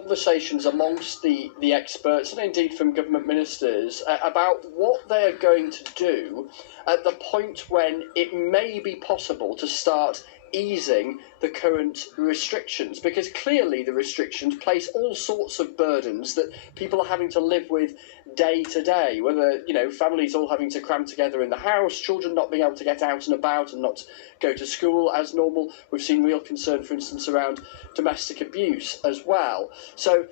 conversations amongst the experts and indeed from government ministers about what they're going to do at the point when it may be possible to start easing the current restrictions, because clearly the restrictions place all sorts of burdens that people are having to live with day to day, whether, families all having to cram together in the house, children not being able to get out and about and not go to school as normal. We've seen real concern, for instance, around domestic abuse as well. So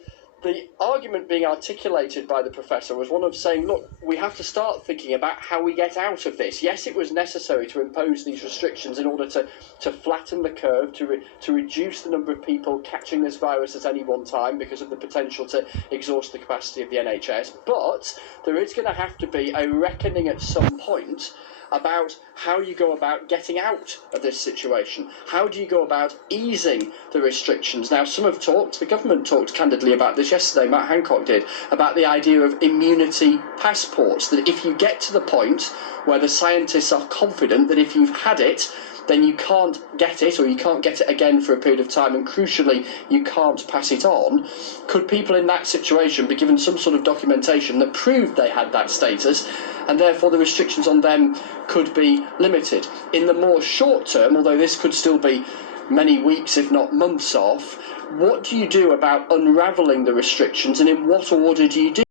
the argument being articulated by the professor was one of saying, look, we have to start thinking about how we get out of this. Yes, it was necessary to impose these restrictions in order to flatten the curve, to reduce the number of people catching this virus at any one time because of the potential to exhaust the capacity of the NHS. But there is going to have to be a reckoning at some point about how you go about getting out of this situation. How do you go about easing the restrictions? Now, some have talked, the government talked candidly about this yesterday, Matt Hancock did, about the idea of immunity passports, that if you get to the point where the scientists are confident that if you've had it, then you can't get it, or you can't get it again for a period of time, and crucially, you can't pass it on. Could people in that situation be given some sort of documentation that proved they had that status, and therefore the restrictions on them could be limited? In the more short term, although this could still be many weeks, if not months off, what do you do about unravelling the restrictions, and in what order do you do